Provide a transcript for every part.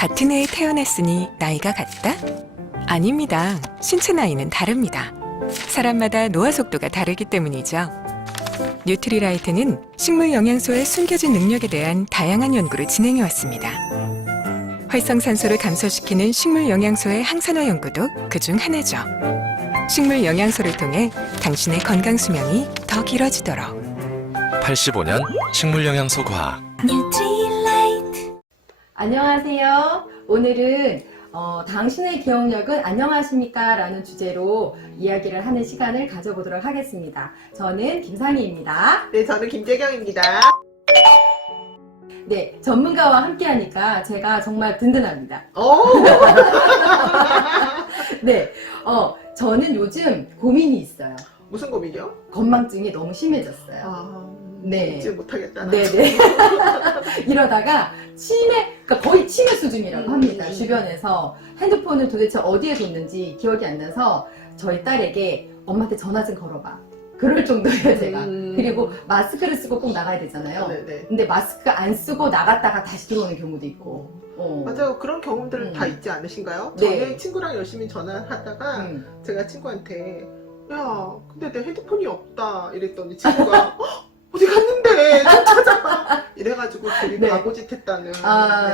같은 해에 태어났으니 나이가 같다? 아닙니다. 신체 나이는 다릅니다. 사람마다 노화 속도가 다르기 때문이죠. 뉴트리라이트는 식물 영양소의 숨겨진 능력에 대한 다양한 연구를 진행해 왔습니다. 활성산소를 감소시키는 식물 영양소의 항산화 연구도 그중 하나죠. 식물 영양소를 통해 당신의 건강 수명이 더 길어지도록. 85년 식물영양소 과학. 뉴트리라이트. 안녕하세요. 오늘은 당신의 기억력은 안녕하십니까? 라는 주제로 이야기를 하는 시간을 가져보도록 하겠습니다. 저는 김상희입니다. 네, 저는 김재경입니다. 네, 전문가와 함께 하니까 제가 정말 든든합니다. 네, 저는 요즘 고민이 있어요. 무슨 고민이요? 건망증이 너무 심해졌어요. 네. 잊지 못하겠다. 네네. 이러다가 그러니까 거의 치매 수준이라고 합니다. 주변에서 핸드폰을 도대체 어디에 뒀는지 기억이 안 나서 저희 딸에게 엄마한테 전화 좀 걸어봐. 그럴 정도예요, 제가. 그리고 마스크를 쓰고 꼭 나가야 되잖아요. 네네. 근데 마스크 안 쓰고 나갔다가 다시 들어오는 경우도 있고. 맞아요. 그런 경험들 다 있지 않으신가요? 네. 저는 친구랑 열심히 전화하다가 제가 친구한테 야, 근데 내 핸드폰이 없다 이랬더니 친구가 어디 갔는데 좀 찾아봐 이래가지고 되게 네. 바보짓했다는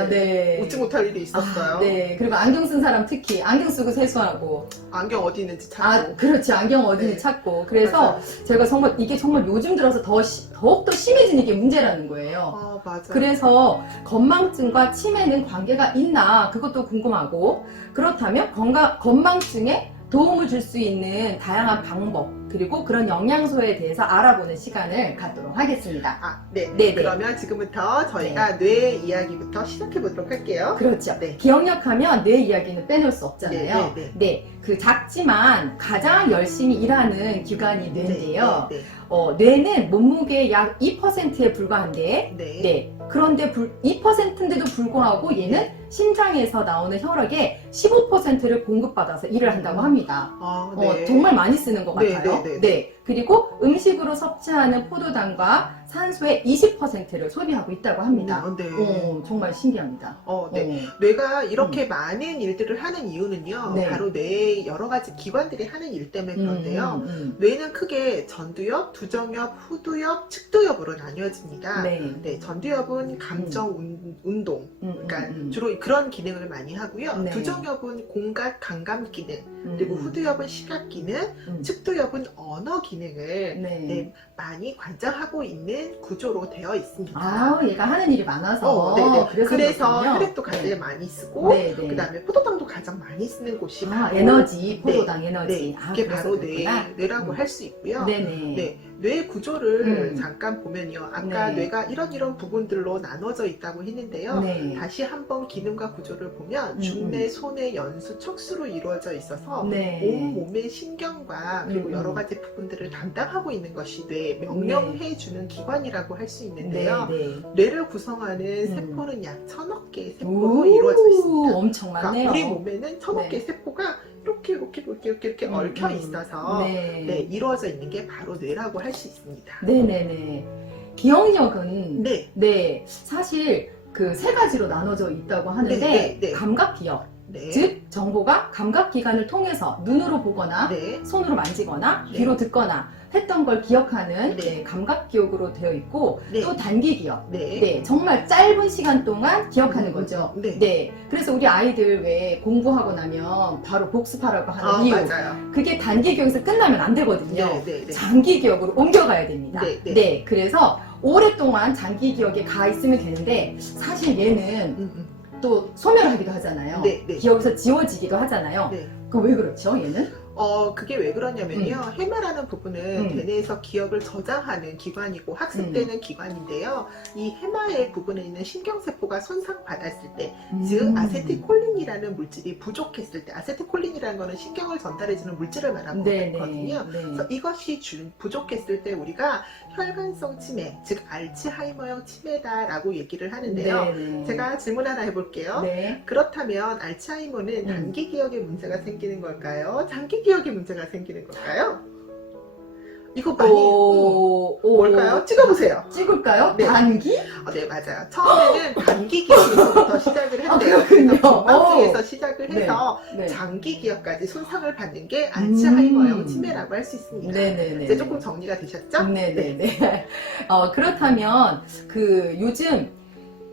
네. 웃지 못할 일이 있었어요. 네. 그리고 안경 쓴 사람 특히 안경 쓰고 세수하고. 안경 어디 있는지 찾고. 그렇지. 안경 어디는 네. 찾고. 그래서 맞아요. 제가 이게 정말 요즘 들어서 더욱더 심해지는 게 문제라는 거예요. 맞아요. 그래서 건망증과 치매는 관계가 있나 그것도 궁금하고, 그렇다면 건망증에 도움을 줄 수 있는 다양한 방법 그리고 그런 영양소에 대해서 알아보는 시간을 갖도록 하겠습니다. 네. 네네. 그러면 지금부터 저희가 뇌 이야기부터 시작해 보도록 할게요. 그렇죠. 네. 기억력하면 뇌 이야기는 빼놓을 수 없잖아요. 네. 그 작지만 가장 열심히 일하는 기관이 뇌인데요. 네. 뇌는 몸무게의 약 2%에 불과한데, 네. 그런데 2%인데도 불구하고 얘는 심장에서 나오는 혈액의 15%를 공급받아서 일을 한다고 합니다. 네. 정말 많이 쓰는 것 네, 같아요. 네. 그리고 음식으로 섭취하는 포도당과 산소의 20%를 소비하고 있다고 합니다. 네. 정말 신기합니다. 네. 뇌가 이렇게 많은 일들을 하는 이유는요. 네. 바로 뇌의 여러 가지 기관들이 하는 일 때문에 그런데요. 뇌는 크게 전두엽, 두정엽, 후두엽, 측두엽으로 나뉘어집니다. 네. 전두엽은 감정, 운동, 그러니까 주로 그런 기능을 많이 하고요. 네. 두정엽은 공각, 감감 기능, 그리고 후두엽은 시각 기능, 측두엽은 언어 기능을 많이 관장하고 있는 구조로 되어 있습니다. 얘가 하는 일이 많아서. 그래서 그렇군요. 혈액도 가장 많이 쓰고, 그 다음에 포도당도 가장 많이 쓰는 곳이 바로 에너지, 포도당 에너지. 이게 바로 뇌라고 할 수 있고요. 뇌 구조를 잠깐 보면요. 아까 뇌가 이런 부분들로 나눠져 있다고 했는데요. 다시 한번 기능과 구조를 보면 중뇌, 소뇌, 연수, 척수로 이루어져 있어서 온 몸의 신경과 그리고 여러 가지 부분들을 담당하고 있는 것이 뇌, 명령해주는 기관이라고 할 수 있는데요. 뇌를 구성하는 세포는 약 1000억 개의 세포로 이루어져 있습니다. 엄청 많네요. 그러니까 우리 몸에는 1000억 개의 세포가 이렇게 얽혀 있어서 이루어져 있는 게 바로 뇌라고 할 수 있습니다. 기억력은 사실 그 세 가지로 나눠져 있다고 하는데 감각기억, 즉 정보가 감각기관을 통해서 눈으로 보거나 손으로 만지거나 귀로 듣거나 했던 걸 기억하는 감각기억으로 되어 있고, 또 단기기억, 정말 짧은 시간 동안 기억하는 거죠. 그래서 우리 아이들 왜 공부하고 나면 바로 복습하라고 하는 이유, 맞아요. 그게 단기기억에서 끝나면 안 되거든요. 장기기억으로 옮겨가야 됩니다. 그래서 오랫동안 장기기억에 가 있으면 되는데, 사실 얘는 또 소멸하기도 하잖아요. 기억에서 지워지기도 하잖아요. 그 왜 그렇죠, 얘는? 그게 왜 그러냐면요. 해마라는 부분은 뇌내에서 기억을 저장하는 기관이고 학습되는 기관인데요. 이 해마의 부분에 있는 신경세포가 손상받았을 때, 즉 아세틸콜린이라는 물질이 부족했을 때, 아세틸콜린이라는 거는 신경을 전달해주는 물질을 말하는 거거든요. 그래서 이것이 부족했을 때 우리가 혈관성 치매, 즉 알츠하이머형 치매다라고 얘기를 하는데요. 제가 질문 하나 해볼게요. 그렇다면 알츠하이머는 단기 기억에 문제가 생기는 걸까요? 장기 기억에 문제가 생기는 걸까요? 이거 많이 뭘까요? 찍어보세요. 찍을까요? 네. 단기? 네, 맞아요. 처음에는 단기 기억에서부터 시작을 했대요. 그래서 건망증에서 시작을 네. 해서 네. 장기 기억까지 손상을 받는 게 알츠하이머형 음. 치매라고 할 수 있습니다. 네네네. 이제 조금 정리가 되셨죠? 네네네. 그렇다면 요즘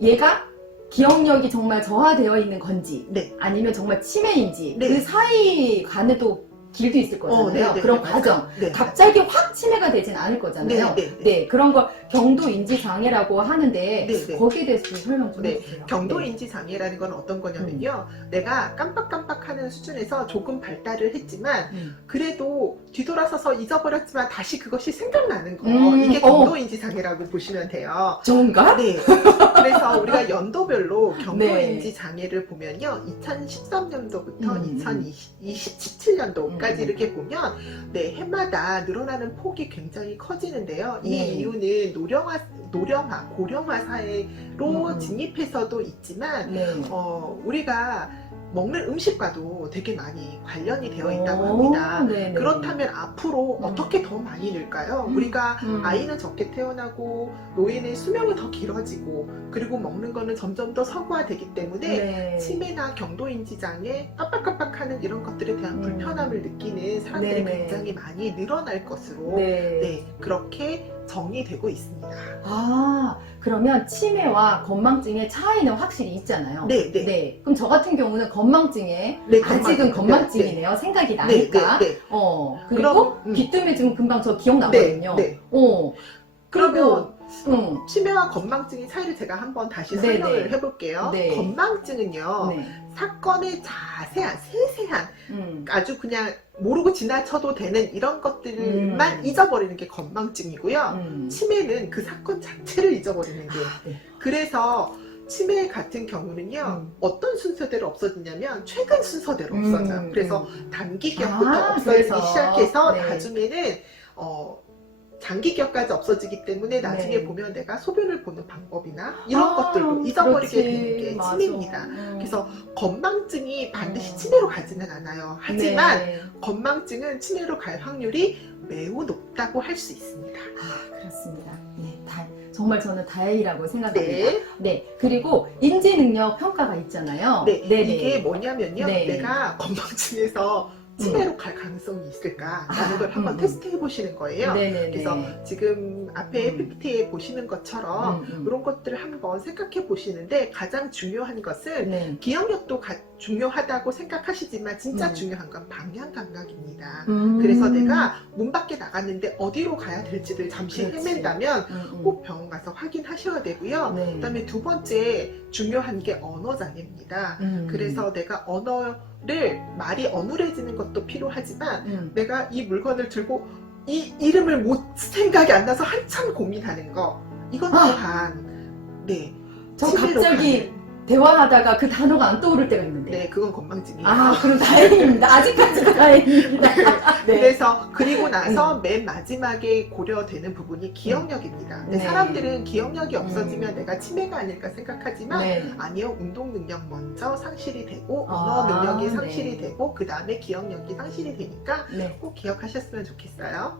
얘가 기억력이 정말 저하되어 있는 건지 네. 아니면 정말 치매인지 네. 그 사이 간에도 길도 있을 거잖아요. 네네. 그런 맞아요. 과정. 네. 갑자기 확 치매가 되진 않을 거잖아요. 네. 그런 걸 경도인지 장애라고 하는데 네. 거기에 대해서 좀 설명 좀 네. 해주세요. 경도인지 장애라는 건 어떤 거냐면요. 내가 깜빡깜빡하는 수준에서 조금 발달을 했지만 그래도 뒤돌아서서 잊어버렸지만 다시 그것이 생각나는 거. 이게 경도인지 장애라고 보시면 돼요. 좋은가? 네. 그래서 우리가 연도별로 경도인지 장애를 보면요. 2013년도부터 2027년도까지 이렇게 보면 해마다 늘어나는 폭이 굉장히 커지는데요. 이 네. 이유는 고령화 사회로 진입해서도 있지만 우리가 먹는 음식과도 되게 많이 관련이 되어 있다고 합니다. 네네. 그렇다면 앞으로 어떻게 더 많이 늘까요? 우리가 아이는 적게 태어나고 노인의 수명이 더 길어지고 그리고 먹는 거는 점점 더 서구화되기 때문에 치매나 경도인지 장애, 깜빡깜빡하는 이런 것들에 대한 불편함을 느끼는 사람들이 굉장히 많이 늘어날 것으로 그렇게 정리되고 있습니다. 아, 그러면 치매와 건망증의 차이는 확실히 있잖아요. 네. 그럼 저 같은 경우는 건망증에 아직은 건망증이네요. 생각이 나니까. 그리고 귀뜸해지면 금방 저 기억나거든요. 그러면 치매와 건망증의 차이를 제가 한번 다시 설명을 해볼게요. 건망증은요. 사건의 자세한, 세세한, 아주 그냥 모르고 지나쳐도 되는 이런 것들만 잊어버리는 게 건망증이고요. 치매는 그 사건 자체를 잊어버리는 게. 그래서 치매 같은 경우는요. 어떤 순서대로 없어지냐면 최근 순서대로 없어져요. 그래서 단기 기억부터 없어지기 시작해서 나중에는 장기 기억까지 없어지기 때문에 나중에 보면 내가 소변을 보는 방법이나 이런 것들도 잊어버리게 되는 게 치매입니다. 그래서 건망증이 반드시 치매로 가지는 않아요. 하지만 건망증은 치매로 갈 확률이 매우 높다고 할 수 있습니다. 그렇습니다. 정말 저는 다행이라고 생각합니다. 그리고 인지능력 평가가 있잖아요. 이게 뭐냐면요. 내가 건망증에서 치매로 갈 가능성이 있을까라는 걸 한번 테스트해 보시는 거예요. 그래서 지금 앞에 PPT에 보시는 것처럼 이런 것들을 한번 생각해 보시는데 가장 중요한 것은 기억력도 중요하다고 생각하시지만 진짜 중요한 건 방향 감각입니다. 그래서 내가 문 밖에 나갔는데 어디로 가야 될지를 잠시 헤맨다면 꼭 병원 가서 확인하셔야 되고요. 그다음에 두 번째 중요한 게 언어 장애입니다. 그래서 내가 말이 어눌해지는 것도 필요하지만 내가 이 물건을 들고 이 이름을 못 생각이 안 나서 한참 고민하는 거 이건 또한 저 갑자기 대화하다가 그 단어가 안 떠오를 때가 있는데 그건 건망증이에요. 그럼 다행입니다. 아직까지도 다행입니다. 그래서 그리고 나서 맨 마지막에 고려되는 부분이 기억력입니다. 사람들은 기억력이 없어지면 내가 치매가 아닐까 생각하지만 아니요. 운동 능력 먼저 상실이 되고 언어 능력이 상실이 되고 그 다음에 기억력이 상실이 되니까 꼭 기억하셨으면 좋겠어요.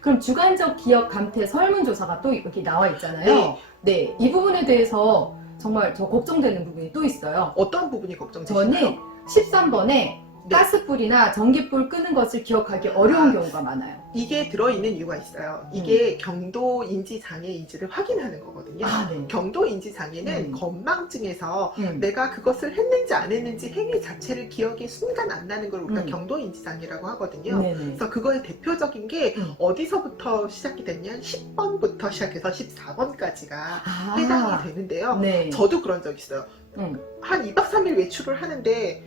그럼 주관적 기억 감퇴 설문조사가 또 여기 나와 있잖아요. 이 부분에 대해서 정말 저 걱정되는 부분이 또 있어요. 어떤 부분이 걱정되시나요? 저는 13번에 가스불이나 전기불 끄는 것을 기억하기 어려운 경우가 많아요. 이게 들어있는 이유가 있어요. 이게 경도인지 장애인지를 확인하는 거거든요. 경도인지 장애는 건망증에서 내가 그것을 했는지 안 했는지 행위 자체를 기억이 순간 안 나는 걸 우리가 경도인지 장애라고 하거든요. 그래서 그거의 대표적인 게 어디서부터 시작이 됐냐? 10번부터 시작해서 14번까지가 해당이 되는데요. 저도 그런 적 있어요. 한 2박 3일 외출을 하는데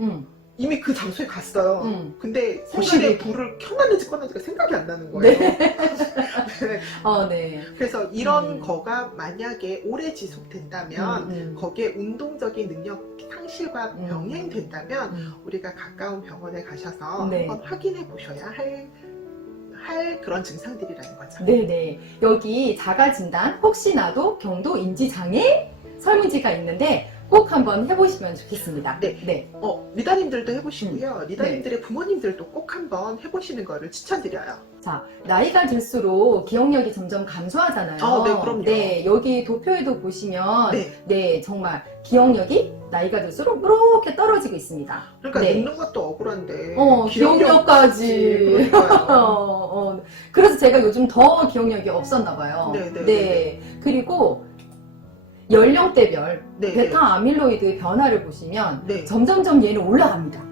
이미 그 장소에 갔어요. 근데 거실에 불을 켜놨는지 꺼놨는지가 생각이 안 나는 거예요. 그래서 이런 거가 만약에 오래 지속된다면 거기에 운동적인 능력 상실과 병행된다면 우리가 가까운 병원에 가셔서 한번 확인해 보셔야 할 그런 증상들이라는 거죠. 여기 자가진단 혹시나도 경도인지장애 설문지가 있는데 꼭 한번 해보시면 좋겠습니다. 리더님들도 해보시고요. 리더님들의 부모님들도 꼭 한번 해보시는 거를 추천드려요. 자, 나이가 들수록 기억력이 점점 감소하잖아요. 네, 그럼요. 네, 여기 도표에도 보시면 네. 네, 정말 기억력이 나이가 들수록 이렇게 떨어지고 있습니다. 그러니까 네. 늙는 것도 억울한데 기억력까지. 그러니까요. 그래서 제가 요즘 더 기억력이 없었나 봐요. 네. 그리고 연령대별 네, 베타 아밀로이드의 변화를 보시면 네. 점점점 얘는 올라갑니다.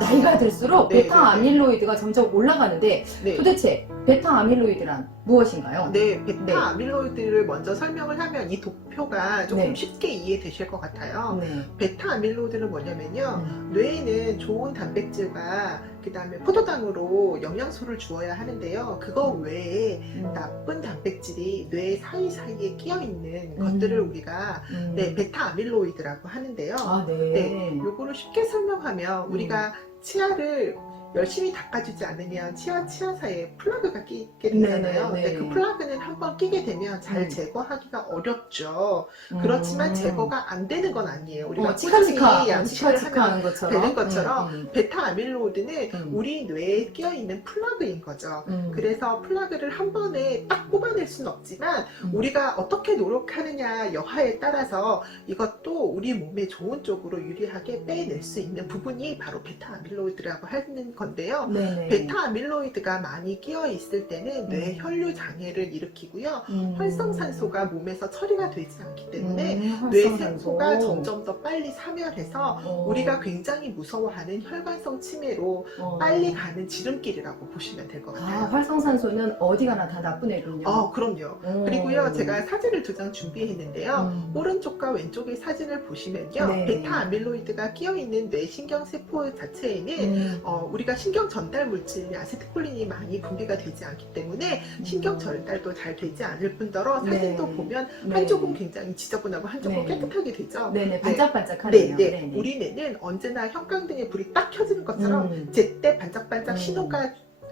나이가 들수록 네, 베타 아밀로이드가 점점 올라가는데 네. 도대체 베타 아밀로이드란 무엇인가요? 네, 베타 네. 아밀로이드를 먼저 설명을 하면 이 도표가 조금 네. 쉽게 이해되실 것 같아요. 네. 베타 아밀로이드는 뭐냐면요. 뇌에는 좋은 단백질과 그 다음에 포도당으로 영양소를 주어야 하는데요. 그거 외에 나쁜 단백질이 뇌 사이사이에 끼어있는 것들을 우리가 네, 베타 아밀로이드라고 하는데요. 네, 요거를 쉽게 설명하면 우리가 치아를 열심히 닦아주지 않으면 치아 사이에 플라그가 끼게 되잖아요. 근데 그 플라그는 한번 끼게 되면 잘 제거하기가 어렵죠. 그렇지만 제거가 안 되는 건 아니에요. 우리가 치카치카 양치를 하는 것처럼 되는 것처럼 베타 아밀로이드는 우리 뇌에 끼어있는 플라그인 거죠. 그래서 플라그를 한 번에 딱 뽑아낼 수는 없지만 우리가 어떻게 노력하느냐 여하에 따라서 이것도 우리 몸에 좋은 쪽으로 유리하게 빼낼 수 있는 부분이 바로 베타 아밀로이드라고 하는 건데요. 네네. 베타 아밀로이드가 많이 끼어 있을 때는 뇌 혈류 장애를 일으키고요. 활성산소가 몸에서 처리가 되지 않기 때문에 뇌세포가 점점 더 빨리 사멸해서 우리가 굉장히 무서워하는 혈관성 치매로 빨리 가는 지름길이라고 보시면 될 것 같아요. 활성산소는 어디 가나 다 나쁜 애군요. 그럼요. 그리고요, 제가 사진을 2장 준비했는데요. 오른쪽과 왼쪽의 사진을 보시면요. 네. 베타 아밀로이드가 끼어 있는 뇌신경세포 자체에는 우리가 신경 전달 물질 아세트콜린이 많이 분비가 되지 않기 때문에 신경 전달도 잘 되지 않을 뿐더러 사진도 보면 한쪽은 굉장히 지저분하고 한쪽은 깨끗하게 되죠. 네네, 반짝반짝하네요. 네. 우리 뇌는 언제나 형광등에 불이 딱 켜지는 것처럼 제때 반짝반짝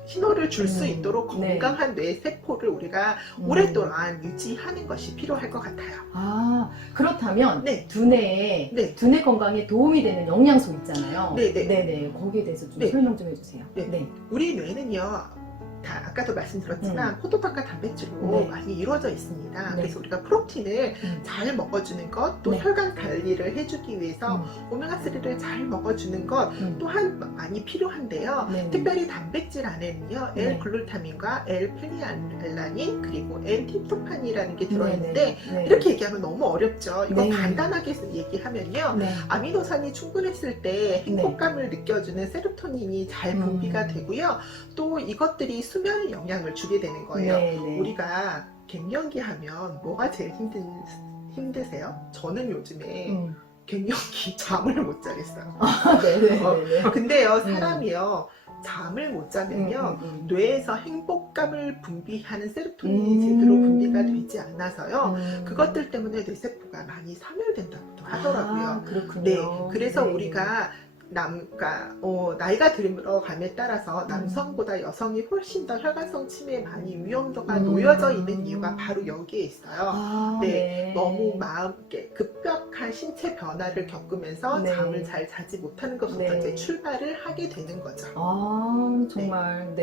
신호를 줄 수 있도록 건강한 뇌 세포를 우리가 오랫동안 유지하는 것이 필요할 것 같아요. 그렇다면 두뇌 건강에 도움이 되는 영양소 있잖아요. 네네. 거기에 대해서 좀 설명 좀 해주세요. 우리 뇌는요. 아까도 말씀드렸지만 포도당과 단백질로 많이 이루어져 있습니다. 그래서 우리가 프로틴을 잘 먹어주는 것, 또 혈관 관리를 해주기 위해서 오메가3를 잘 먹어주는 것 또한 많이 필요한데요. 특별히 단백질 안에는요, L-글루타민과 L-페니알라닌 그리고 L-팁토판이라는 게 들어있는데 이렇게 얘기하면 너무 어렵죠. 이거 간단하게 얘기하면요, 아미노산이 충분했을 때 행복감을 느껴주는 세로토닌이 잘 분비가 되고요. 또 이것들이 수면에 영향을 주게 되는 거예요. 우리가 갱년기 하면 뭐가 제일 힘드세요? 저는 요즘에 갱년기 잠을 못 자겠어요. 근데요, 사람이요, 잠을 못 자면요, 뇌에서 행복감을 분비하는 세로토닌이 제대로 분비가 되지 않아서요, 그것들 때문에 뇌세포가 많이 사멸된다고도 하더라고요. 그렇군요. 그래서 우리가 나이가 들어감에 따라서 남성보다 여성이 훨씬 더 혈관성 치매에 많이 위험도가 놓여져 있는 이유가 바로 여기에 있어요. 너무 급격한 신체 변화를 겪으면서 잠을 잘 자지 못하는 것부터 이제 출발을 하게 되는 거죠. 정말.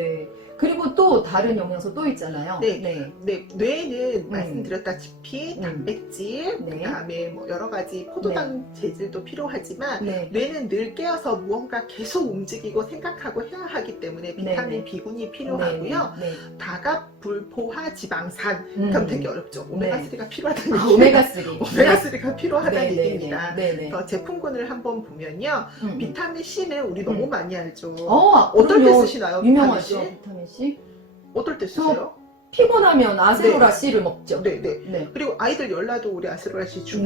그리고 또 다른 영양소 또 있잖아요. 뇌에는 말씀드렸다시피 단백질, 그다음에 뭐 여러 가지 포도당 재질도 필요하지만 뇌는 늘 깨어서 무언가 계속 움직이고 생각하고 해야 하기 때문에 비타민 B군이 필요하고요. 다각불포화 지방산, 그럼 되게 어렵죠. 오메가3가 필요하다는 얘기예요. 오메가3가 필요하다는 얘기입니다. 제품군을 한번 보면요, 비타민 C는 우리 너무 많이 알죠. 어떨 때 쓰시나요? 유명하죠. 비타민 C. 어떨 때 쓰세요? 피곤하면 아세로라 C를 먹죠. 그리고 아이들 열나도 우리 아세로라 C 주고,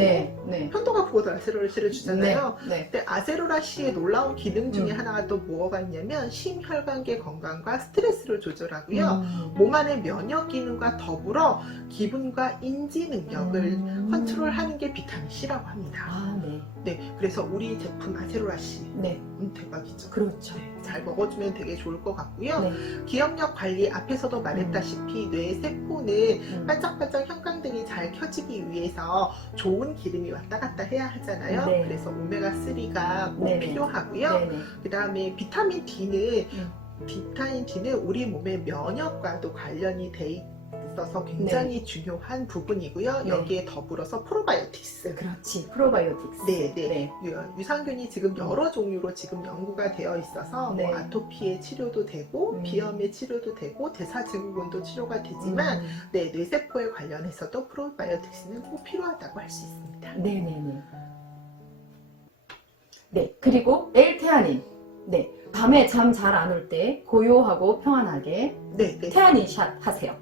편도가 부어도 아세로라 C를 주잖아요. 근데 아세로라 C의 놀라운 기능 중에 하나가 또 뭐가 있냐면 심혈관계 건강과 스트레스를 조절하고요, 몸 안의 면역 기능과 더불어 기분과 인지 능력을 컨트롤하는 게 비타민 C라고 합니다. 그래서 우리 제품 아세로라 C 대박이죠. 그렇죠. 잘 먹어주면 되게 좋을 것 같고요. 기억력 관리, 앞에서도 말했다시피 뇌 세포는 반짝반짝 형광등이 잘 켜지기 위해서 좋은 기름이 왔다 갔다 해야 하잖아요. 그래서 오메가3가 꼭 필요하고요. 그 다음에 비타민 D는 비타민 D는 우리 몸의 면역과도 관련이 돼 있어서 굉장히 중요한 부분이고요. 네. 여기에 더불어서 프로바이오틱스. 그렇지. 프로바이오틱스. 네. 유산균이 지금 여러 종류로 지금 연구가 되어 있어서 네. 뭐 아토피의 치료도 되고 비염의 치료도 되고 대사증후군도 치료가 되지만 네, 뇌세포에 관련해서도 프로바이오틱스는 꼭 필요하다고 할 수 있습니다. 네네네. 네, 그리고 L테아닌. 네, 밤에 잠 잘 안 올 때 고요하고 평안하게 네. 테아닌 샷 하세요.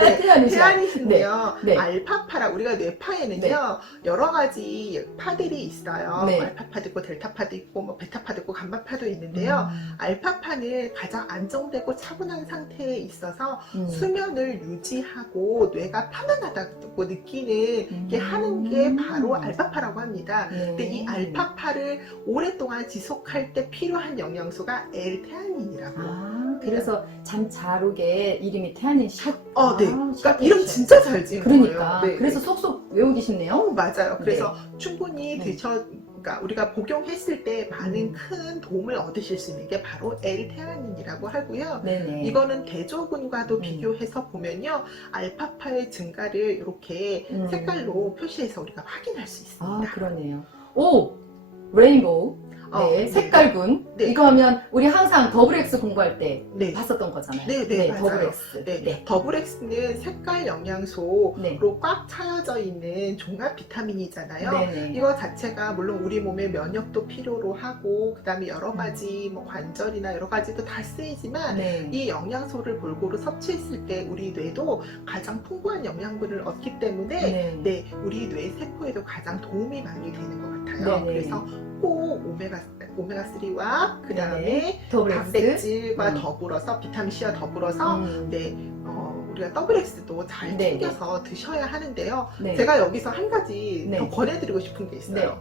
네, 테아닌 샷. 테아닌인데요. 네. 알파파라 우리가 뇌파에는요 네. 여러 가지 파들이 있어요. 네. 알파파도 있고 델타파도 있고 뭐 베타파도 있고 감마파도 있는데요. 알파파는 가장 안정되고 차분한 상태에 있어서 수면을 유지하고 뇌가 편안하다고 느끼는 게 하는 게 바로 알파파라고 합니다. 근데 이 알파파를 오랫동안 지속할 때 필요한 영양소가 L테아닌이라고. 그래서 잠 잘 오게 이름이 테아닌 샷. 네. 그러니까 이름 진짜 잘 지은 그러니까. 거예요. 네. 그래서 쏙쏙 외우기 쉽네요. 맞아요. 그래서 충분히 네. 그러니까 우리가 복용했을 때 많은 큰 도움을 얻으실 수 있는 게 바로 L테아닌이라고 하고요. 네네. 이거는 대조군과도 비교해서 보면요. 알파파의 증가를 이렇게 색깔로 표시해서 우리가 확인할 수 있습니다. 그러네요. 오! 레인보우. 네, 색깔군. 네. 이거 하면 우리 항상 더블 X 공부할 때 네. 봤었던 거잖아요. 네, 더블 맞아요. X. 네. 더블 X는 색깔 영양소로 네. 꽉 차여져 있는 종합 비타민이잖아요. 네네. 이거 자체가 물론 우리 몸의 면역도 필요로 하고 그 다음에 여러 가지 뭐 관절이나 여러 가지도 다 쓰이지만 네. 이 영양소를 골고루 섭취했을 때 우리 뇌도 가장 풍부한 영양분을 얻기 때문에 네. 우리 뇌 세포에도 가장 도움이 많이 되는 것 같아요. 네네. 그래서 꼭 오메가3와 그 다음에 더블 X. 단백질과 더불어서 비타민 C와 더불어서 우리가 더블 X도 잘 네. 챙겨서 드셔야 하는데요. 네. 제가 여기서 한 가지 네. 더 권해드리고 싶은 게 있어요.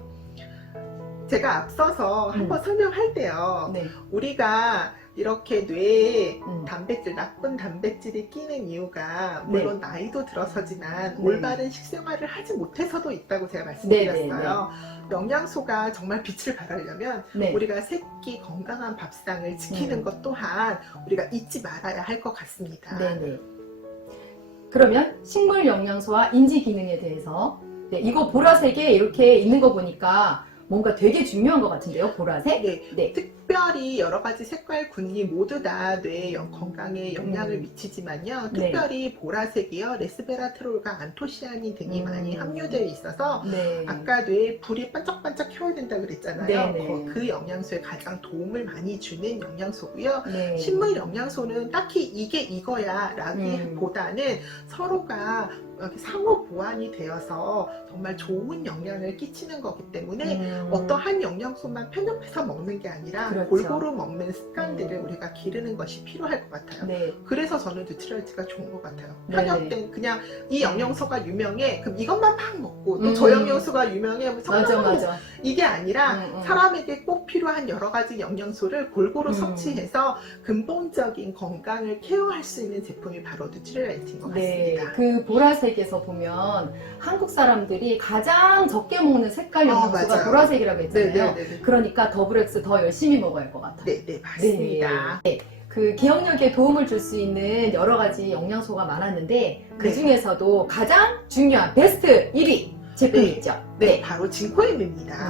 제가 앞서서 한번 설명할 때요. 네. 우리가 이렇게 뇌에 단백질, 나쁜 단백질이 끼는 이유가 물론 나이도 들어서지만 올바른 식생활을 하지 못해서도 있다고 제가 말씀드렸어요. 영양소가 정말 빛을 발하려면 우리가 새끼 건강한 밥상을 지키는 것 또한 우리가 잊지 말아야 할 것 같습니다. 네네. 그러면 식물 영양소와 인지 기능에 대해서 이거 보라색에 이렇게 있는 거 보니까 뭔가 되게 중요한 것 같은데요, 보라색? 네. 특별히 여러 가지 색깔군이 모두 다 뇌 건강에 영향을 미치지만요. 특별히 보라색이요, 레스베라트롤과 안토시아닌 등이 많이 함유되어 있어서 아까 뇌에 불이 반짝반짝 켜야 된다 그랬잖아요. 그 영양소에 가장 도움을 많이 주는 영양소고요. 식물 영양소는 딱히 이게 이거야 라기보다는 서로가 상호 보완이 되어서 정말 좋은 영향을 끼치는 거기 때문에 어떠한 영양소만 편협해서 먹는 게 아니라 골고루 먹는 습관들을 우리가 기르는 것이 필요할 것 같아요. 그래서 저는 뉴트리얼즈가 좋은 것 같아요. 편협된 그냥 이 영양소가 유명해 그럼 이것만 막 먹고 또 저 영양소가 유명해 맞아. 이게 아니라 사람에게 꼭 필요한 여러 가지 영양소를 골고루 섭취해서 근본적인 건강을 케어할 수 있는 제품이 바로 뉴트리얼즈인 것 같습니다. 그 보라색에서 보면 한국 사람들이 가장 적게 먹는 색깔 영양소가 보라색이라고 했잖아요. 그러니까 더블 X 더 열심히 먹어야 할 것 같아요. 네, 맞습니다. 그 기억력에 도움을 줄 수 있는 여러 가지 영양소가 많았는데 그 중에서도 가장 중요한 베스트 1위 제품이 있죠. 바로 진코엠입니다.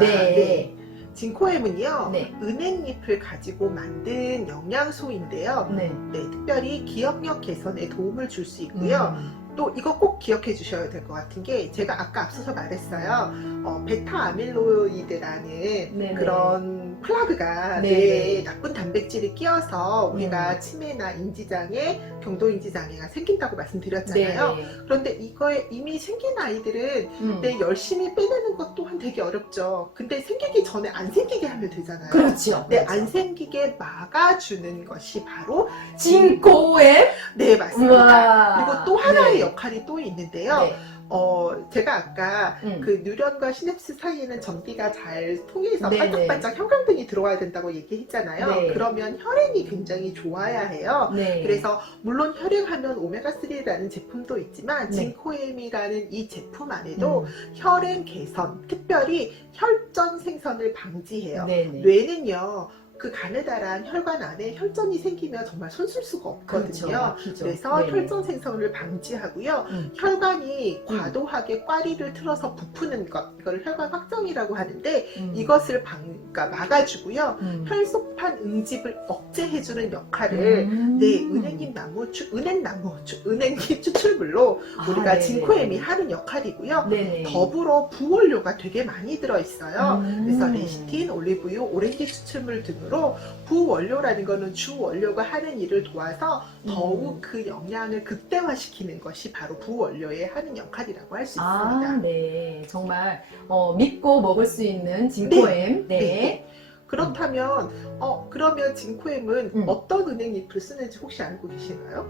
진코엠은요, 은행잎을 가지고 만든 영양소인데요. 특별히 기억력 개선에 도움을 줄 수 있고요. 또 이거 꼭 기억해 주셔야 될 것 같은 게 제가 아까 앞서서 말했어요. 베타 아밀로이드라는 그런 플라그가 뇌에 나쁜 단백질이 끼어서 우리가 치매나 인지장애, 경도인지장애가 생긴다고 말씀드렸잖아요. 그런데 이거에 이미 생긴 아이들은 열심히 빼내는 것 또한 되게 어렵죠. 근데 생기기 전에 안 생기게 하면 되잖아요. 그렇죠. 안 생기게 막아주는 것이 바로 진코엠? 네, 맞습니다. 우와. 그리고 또 하나의 역할이 또 있는데요. 제가 아까 그 뉴런과 시냅스 사이에는 전기가 잘 통해서 반짝반짝 형광등이 들어와야 된다고 얘기했잖아요. 그러면 혈행이 굉장히 좋아야 해요. 그래서 물론 혈행하면 오메가3라는 제품도 있지만 진코엠이라는 이 제품 안에도 혈행 개선, 특별히 혈전 생성을 방지해요. 뇌는요, 그 가느다란 혈관 안에 혈전이 생기면 정말 손쓸 수가 없거든요. 그렇죠. 그래서 네네. 혈전 생성을 방지하고요. 혈관이 과도하게 꽈리를 틀어서 부푸는 것, 이걸 혈관 확정이라고 하는데 이것을 그러니까 막아주고요. 혈소판 응집을 억제해주는 역할을 네, 은행잎 추출물로 우리가 네네. 진코엠이 하는 역할이고요. 네네. 더불어 부원료가 되게 많이 들어있어요. 그래서 레시틴, 올리브유, 오렌지 추출물 등으로 부원료라는 거는 주원료가 하는 일을 도와서 더욱 그 영양을 극대화시키는 것이 바로 부원료의 하는 역할이라고 할 수 있습니다. 네. 정말 믿고 먹을 수 있는 진코엠. 네. 그렇다면 그러면 진코엠은 어떤 은행잎을 쓰는지 혹시 알고 계시나요?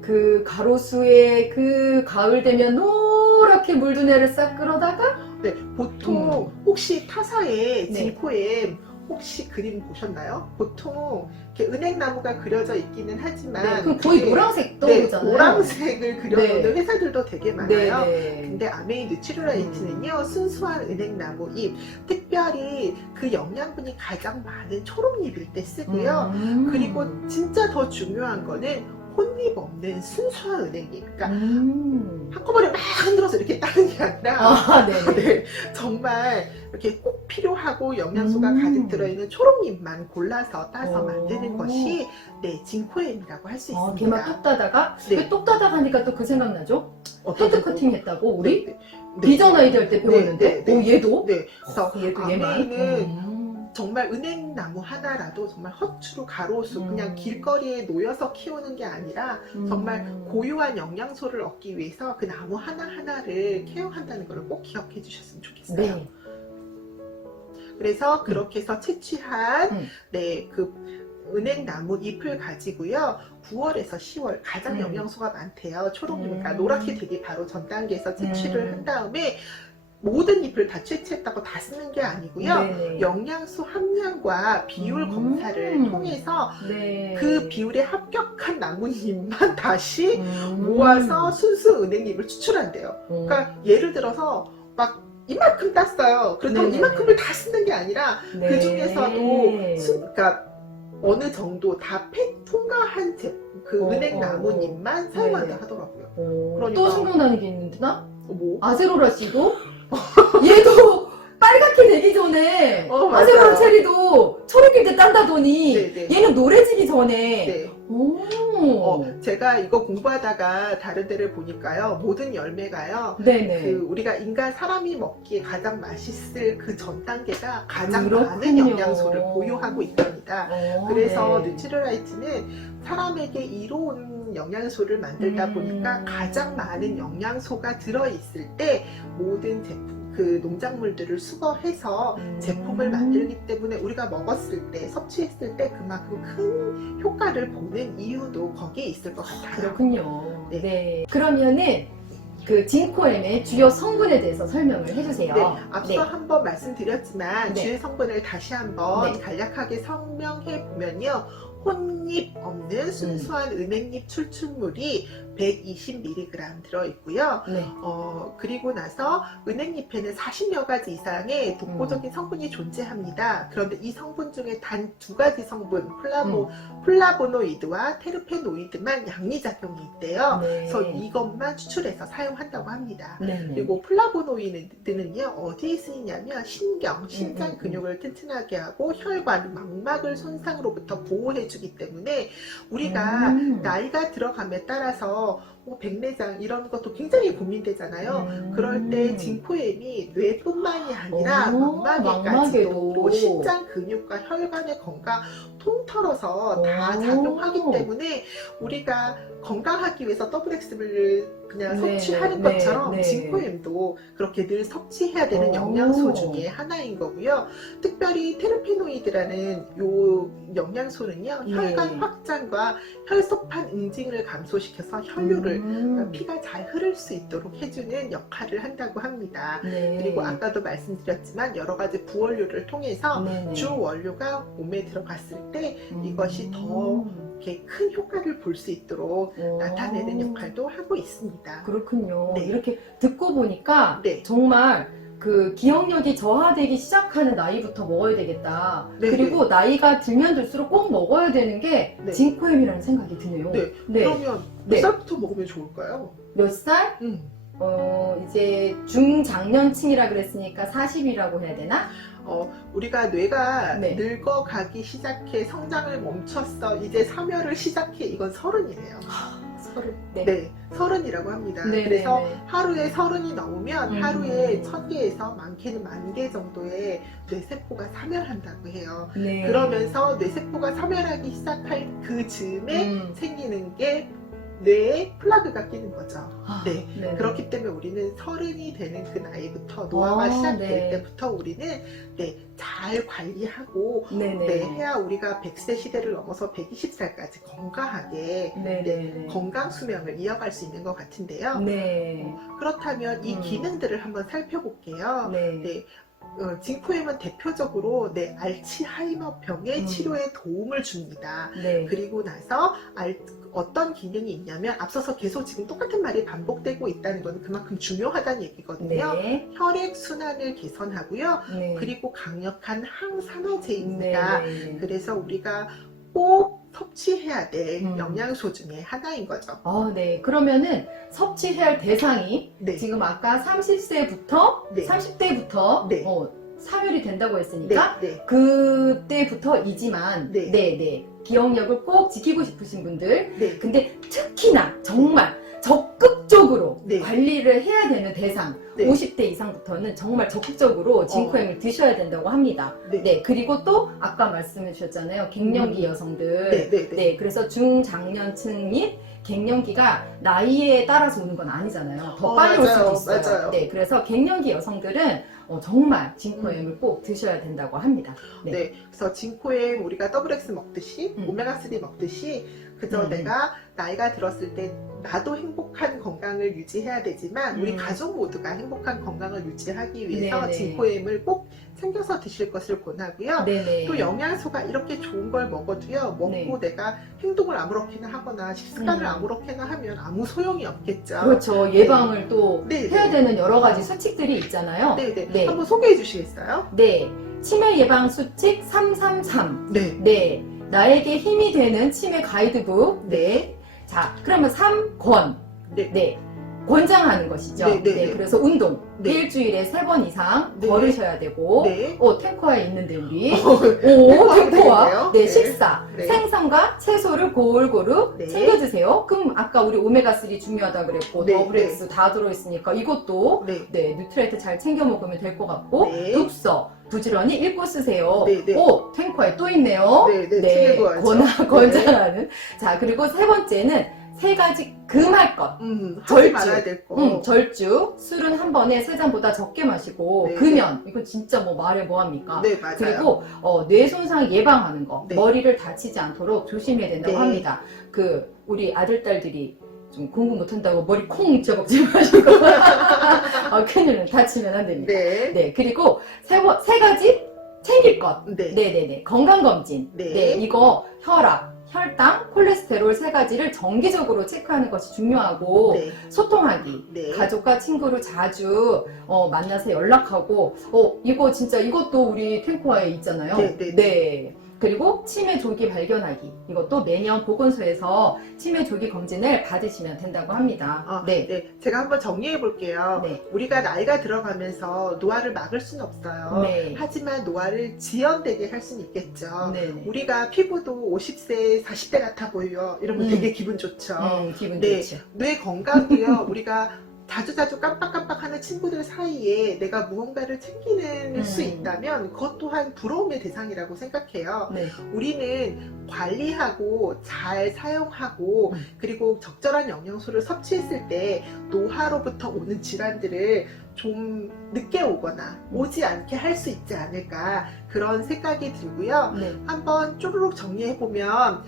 그 가로수에 그 가을 되면 노랗게 물든 애를 싹 끌어다가 네, 보통 혹시 타사에 네. 진코엠 혹시 그림 보셨나요? 보통 이렇게 은행나무가 그려져 있기는 하지만 네, 그럼 거의 그게, 노란색 네, 떠오르잖아요. 노란색을 그려놓는 네. 회사들도 되게 많아요. 네. 근데 아메이 누트리라이트는요 순수한 은행나무 잎, 특별히 그 영양분이 가장 많은 초록잎일 때 쓰고요. 그리고 진짜 더 중요한 거는 혼잎 없는 순수한 은행잎. 그러니까 한꺼번에 막 흔들어서 이렇게 따는 게 아니라 네, 정말 이렇게 꼭 필요하고 영양소가 가득 들어있는 초록잎만 골라서 따서 만드는 것이 네, 진코엠이라고 할 수 있습니다. 걔만 똑 따다가 네. 왜 똑 따다가 하니까 또 그 생각나죠? 어떤 헤드 거? 커팅 했다고 우리? 네, 비전 아이디 할 때 배웠는데? 네, 네. 얘도? 네, 그래서 얘도 얘만? 아메이는 정말 은행나무 하나라도 정말 허추루 가로수 그냥 길거리에 놓여서 키우는 게 아니라 정말 고유한 영양소를 얻기 위해서 그 나무 하나하나를 케어한다는 걸 꼭 기억해 주셨으면 좋겠어요. 네. 그래서 그렇게 해서 채취한 네, 그 은행나무 잎을 가지고요. 9월에서 10월 가장 영양소가 많대요. 초록잎, 그러니까 노랗게 되기 바로 전 단계에서 채취를 한 다음에 모든 잎을 다 채취했다고 다 쓰는 게 아니고요. 네. 영양소 함량과 비율 검사를 통해서 네. 그 비율에 합격한 나뭇잎만 다시 모아서 순수 은행잎을 추출한대요. 그러니까 예를 들어서 막 이만큼 땄어요. 그렇다고 네네네. 이만큼을 다 쓰는 게 아니라 네. 그 중에서도 그러니까 어느 정도 다 통과한 그 은행 나뭇잎만 사용한다 네. 하더라고요. 그러니까. 또 생각나는 게 있는데 나? 뭐? 아제로라 씨도 얘도 빨갛게 되기 전에 맞아요. 아제로라 체리도 초록일 때 딴다더니 네네. 얘는 노래지기 전에 네. 오. 제가 이거 공부하다가 다른 데를 보니까요. 모든 열매가요. 네네. 그 우리가 인간 사람이 먹기에 가장 맛있을 그 전 단계가 가장 그렇군요. 많은 영양소를 보유하고 있답니다. 그래서 네. 누트리라이트는 사람에게 이로운 영양소를 만들다 보니까 가장 많은 영양소가 들어있을 때 모든 제품 그 농작물들을 수거해서 제품을 만들기 때문에 우리가 먹었을 때 섭취했을 때 그만큼 큰 효과를 보는 이유도 거기에 있을 것 같아요. 그렇군요. 네. 네. 그러면은 그 진코엠의 주요 성분에 대해서 설명을 해주세요. 네, 앞서 한번 말씀드렸지만 네. 주요 성분을 다시 한번 네. 간략하게 설명해 보면요. 혼잎 없는 순수한 은행잎 추출물이 120mg 들어있고요. 네. 그리고 나서 은행잎에는 40여 가지 이상의 독보적인 성분이 존재합니다. 그런데 이 성분 중에 단 2가지 성분, 플라보노이드와 테르페노이드만 양리작용이 있대요. 네. 그래서 이것만 추출해서 사용한다고 합니다. 네. 그리고 플라보노이드는요 어디에 쓰이냐면 신경, 신장 근육을 튼튼하게 하고 혈관, 망막을 손상으로부터 보호해주기 때문에 우리가 나이가 들어감에 따라서 백내장 이런 것도 굉장히 고민되잖아요. 그럴 때 진코엠이 뇌뿐만이 아니라 망막에까지도 또 신장 근육과 혈관의 건강 통틀어서 다 작용하기 때문에 우리가 건강하기 위해서 WX를 그냥 섭취하는 것처럼 진코엠도 그렇게 늘 섭취해야 되는 영양소 중에 하나인 거고요. 특별히 테르페노이드라는 요 영양소는요 혈관 확장과 혈소판 응징을 감소시켜서 혈류를 그러니까 피가 잘 흐를 수 있도록 해주는 역할을 한다고 합니다. 그리고 아까도 말씀드렸지만 여러 가지 부원료를 통해서 주 원료가 몸에 들어갔을 때 이것이 더 이렇게 큰 효과를 볼 수 있도록 나타내는 역할도 하고 있습니다. 그렇군요. 네. 이렇게 듣고 보니까 네. 정말 그 기억력이 저하되기 시작하는 나이부터 먹어야 되겠다. 네, 그리고 나이가 들면 들수록 꼭 먹어야 되는 게 네. 징코엠이라는 생각이 드네요. 네. 네. 그러면 몇 네. 살부터 먹으면 좋을까요? 몇 살? 이제 중장년층이라 그랬으니까 40이라고 해야 되나? 우리가 뇌가 네. 늙어가기 시작해 성장을 멈췄어. 이제 사멸을 시작해. 이건 30이에요. 30. 네. 네. 30이라고 합니다. 네, 그래서 네, 네. 하루에 30이 넘으면 하루에 1000개에서 많게는 10,000개 정도의 뇌세포가 사멸한다고 해요. 네. 그러면서 뇌세포가 사멸하기 시작할 그 즈음에 생기는 게 뇌에 플라그가 끼는 거죠. 네. 네. 그렇기 때문에 우리는 30이 되는 그 나이부터 노화가 시작될 네. 때부터 우리는 잘 관리하고 네네. 해야 우리가 100세 시대를 넘어서 120살까지 건강하게 네네. 건강 수명을 이어갈 수 있는 것 같은데요. 네. 그렇다면 이 기능들을 한번 살펴볼게요. 네. 징코엠은 대표적으로 알츠하이머 병의 치료에 도움을 줍니다. 네. 그리고 나서 어떤 기능이 있냐면 앞서서 계속 지금 똑같은 말이 반복되고 있다는 건 그만큼 중요하다는 얘기거든요. 네. 혈액 순환을 개선하고요. 네. 그리고 강력한 항산화제입니다. 네. 그래서 우리가 꼭 섭취해야 될 음. 영양소 중에 하나인 거죠. 네. 그러면은 섭취해야 할 대상이 네. 지금 아까 30세부터 네. 30대부터 네. 사멸이 된다고 했으니까 네. 그때부터이지만 네. 네. 기억력을 꼭 지키고 싶으신 분들 네. 근데 특히나 정말 적극적으로 네. 관리를 해야 되는 대상 네. 50대 이상부터는 정말 적극적으로 징코엠을 드셔야 된다고 합니다. 네. 네. 그리고 또 아까 말씀해 주셨잖아요. 갱년기 여성들. 네. 네. 네, 그래서 중장년층 및 갱년기가 나이에 따라서 오는 건 아니잖아요. 더 빨리 올 맞아요. 수도 있어요. 맞아요. 네, 그래서 갱년기 여성들은 정말 징코엠을 꼭 드셔야 된다고 합니다. 네. 그래서 징코엠 우리가 더블X 먹듯이 오메가3 먹듯이 그저 내가 나이가 들었을 때 나도 행복한 건강을 유지해야 되지만 우리 가족 모두가 행복한 건강을 유지하기 위해서 네네. 징코엠을 꼭 챙겨서 드실 것을 권하고요. 네네. 또 영양소가 이렇게 좋은 걸 먹어도요. 먹고 네. 내가 행동을 아무렇게나 하거나 식습관을 아무렇게나 하면 아무 소용이 없겠죠. 그렇죠. 예방을 또 네, 해야 네. 되는 여러 가지 수칙들이 있잖아요. 네네. 네. 한번 소개해 주시겠어요? 네. 치매 예방 수칙 333. 네. 네. 나에게 힘이 되는 치매 가이드북. 네. 자, 그러면 3권. 네. 네. 권장하는 것이죠. 네, 네, 네. 그래서 운동. 네. 일주일에 3번 이상 네. 걸으셔야 되고. 네. 탱커에 있는데 우리. 탱커 하면 탱커와. 되겠네요. 네, 네. 식사. 네. 생선과 채소를 골고루 네. 챙겨 드세요. 그럼 아까 우리 오메가3 중요하다 그랬고, 네, 더블X 다 들어있으니까 이것도 네. 네, 뉴트리트 잘 챙겨 먹으면 될 것 같고, 네. 독서 부지런히 읽고 쓰세요. 네, 네. 탱커에 또 있네요. 네, 네. 책 읽어야죠. 권장하는. 자, 그리고 세 번째는 세 가지 금할 것. 하지 절주. 말아야 될 거. 절주. 술은 한 번에 3잔보다 적게 마시고, 네. 금연. 이건 진짜 뭐 말해 뭐합니까? 네, 맞아요. 그리고 뇌 손상 예방하는 거. 네. 머리를 다치지 않도록 조심해야 된다고 네. 합니다. 우리 아들, 딸들이 좀 공부 못한다고 머리 콩 접지 마시고. 큰일은 다치면 안 됩니다. 네. 네, 그리고 세 가지 챙길 것. 네. 네네네. 건강검진. 네. 네, 이거 혈압, 혈당, 콜레스테롤 세 가지를 정기적으로 체크하는 것이 중요하고, 네. 소통하기. 네. 가족과 친구를 자주 만나서 연락하고, 이거 진짜 이것도 우리 탱코아에 있잖아요. 네, 네, 네. 그리고 치매 조기 발견하기. 이것도 매년 보건소에서 치매 조기 검진을 받으시면 된다고 합니다. 네. 네. 제가 한번 정리해 볼게요. 네. 우리가 나이가 들어가면서 노화를 막을 수는 없어요. 네. 하지만 노화를 지연되게 할 수는 있겠죠. 네. 우리가 피부도 50세, 40대 같아 보여. 이러면 되게 기분 좋죠. 기분 네. 좋죠. 뇌 건강도요. 우리가 자주자주 깜빡깜빡하는 친구들 사이에 내가 무언가를 챙기는 수 있다면 그것 또한 부러움의 대상이라고 생각해요. 네. 우리는 관리하고 잘 사용하고 그리고 적절한 영양소를 섭취했을 때 노화로부터 오는 질환들을 좀 늦게 오거나 오지 않게 할 수 있지 않을까 그런 생각이 들고요. 네. 한번 쪼르륵 정리해보면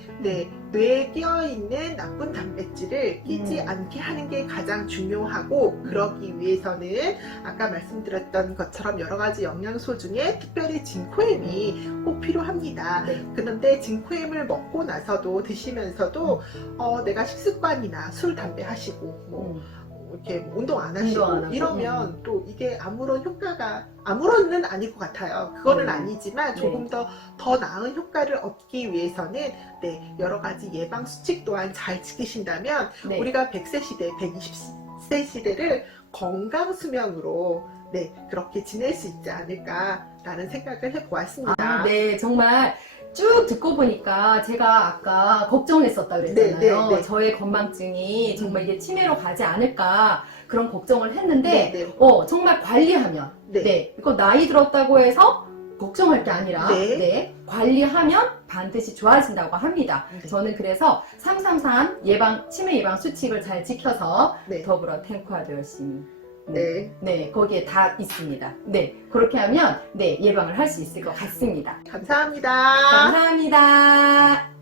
뇌에 끼어있는 나쁜 단백질을 끼지 않게 하는 게 가장 중요하고 그러기 위해서는 아까 말씀드렸던 것처럼 여러 가지 영양소 중에 특별히 징코엠이 꼭 필요합니다. 네. 그런데 징코엠을 먹고 나서도 드시면서도 내가 식습관이나 술, 담배 하시고 이렇게 뭐 운동 안 하시고 운동 안 하고. 이러면 또 이게 아무런 효과가 아무런은 아닐 것 같아요. 그거는 아니지만 조금 더 나은 효과를 얻기 위해서는 네, 여러 가지 예방 수칙 또한 잘 지키신다면 네. 우리가 100세 시대, 120세 시대를 건강 수명으로 네, 그렇게 지낼 수 있지 않을까라는 생각을 해보았습니다. 아, 네, 정말 쭉 듣고 보니까 제가 아까 걱정했었다 그랬잖아요. 네. 저의 건망증이 정말 이게 치매로 가지 않을까 그런 걱정을 했는데 네. 정말 관리하면 네. 이거 나이 들었다고 해서 걱정할 게 아니라 네. 관리하면 반드시 좋아진다고 합니다. 네. 저는 그래서 333 치매 예방 수칙을 잘 지켜서 네. 더불어 탱크화도 열심히 네. 거기에 다 있습니다. 네, 그렇게 하면 예방을 할 수 있을 것 같습니다. 감사합니다. 감사합니다.